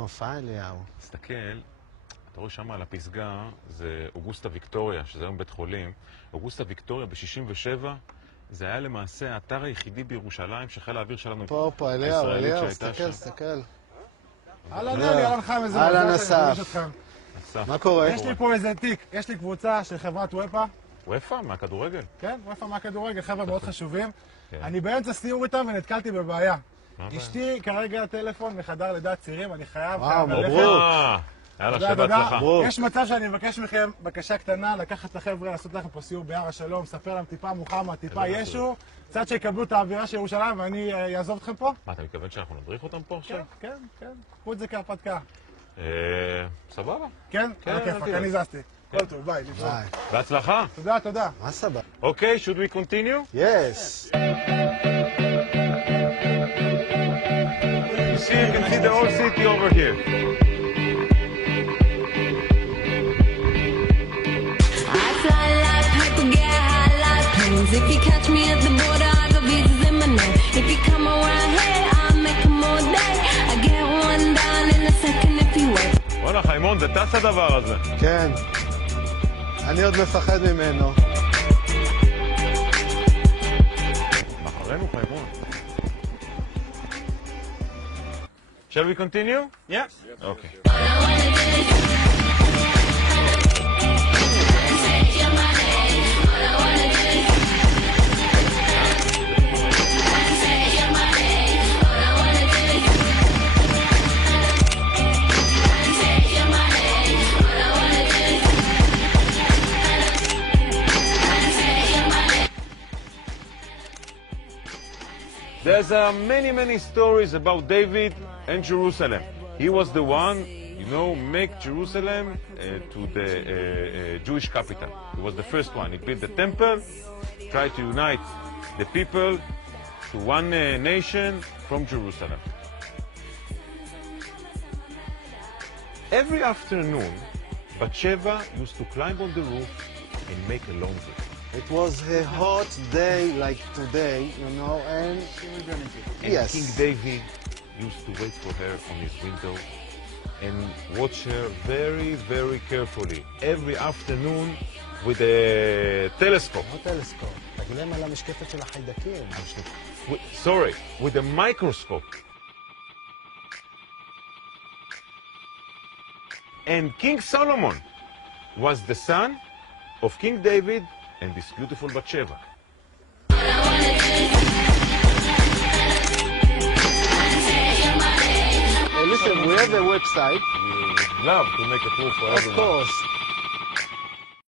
הופעה, אליהו. תסתכל, אתה רואה שם על הפסגה, זה אוגוסטה ויקטוריה, שזה היום בית חולים. אוגוסטה ויקטוריה ב-67, זה היה למעשה האתר היחידי בירושלים שחיל האוויר שלנו פה, אליהו, תסתכל. אהלן אלי, אהלן חיים, איזה אהלן מזל אסף. אתכם. מה קורה? יש לי פה איזה תיק, יש לי קבוצה של חברת וופה. וופה? מהכדורגל? כן, וופה מהכדורגל, חבר'ה מאוד חשובים. אני באמצע סיור איתם ונתקלתי בבעיה. אשתי כרגע טלפון מחדר לידת צעירים, אני חייב מברוק. יאללה, שבהצלחה. יש מצב שאני מבקש מכם בקשה קטנה, לקחת את החבר'ה, לעשות לכם פה סיור ביער השלום, ספר להם טיפה מוחמד, טיפה ישו, קצת שיקבלו את האווירה של ירושלים ואני אעזוב אתכם פה. מה, אתה מתכוון שאנחנו נדריך אותם פה עכשיו? כן, כן, קחו את זה כהרפתקה. סבבה. כן? בכיף, אני זזתי. כל טוב, ביי. בהצלחה. תודה. מה סבבה? אוקיי, should we continue? Yes. You can see the whole city over here. I fly like paper, get high like planes. If you catch me at the border, I got visas in my name. If you come around here, I'll make 'em all day. I get one down in a second if you wait. וואלה, חיימון, זה טס הדבר הזה. כן. אני עוד מפחד ממנו. מאחרינו חיימון. Shall we continue? Yeah. Okay. There's many stories about David and Jerusalem. He was the one, make Jerusalem to the Jewish capital. He was the first one. He built the temple, tried to unite the people to one nation from Jerusalem. Every afternoon, Batsheva used to climb on the roof and make a laundry. It was a hot day like today, and yes. King David used to wait for her on his window and watch her very, very carefully every afternoon with a telescope. לא טלסקופ, תגלם על המשקפת של החיידקים. Sorry, with a microscope. And King Solomon was the son of King David and this beautiful Batsheva. Listen, we have a website. We would love to make a tour for everyone. Of course.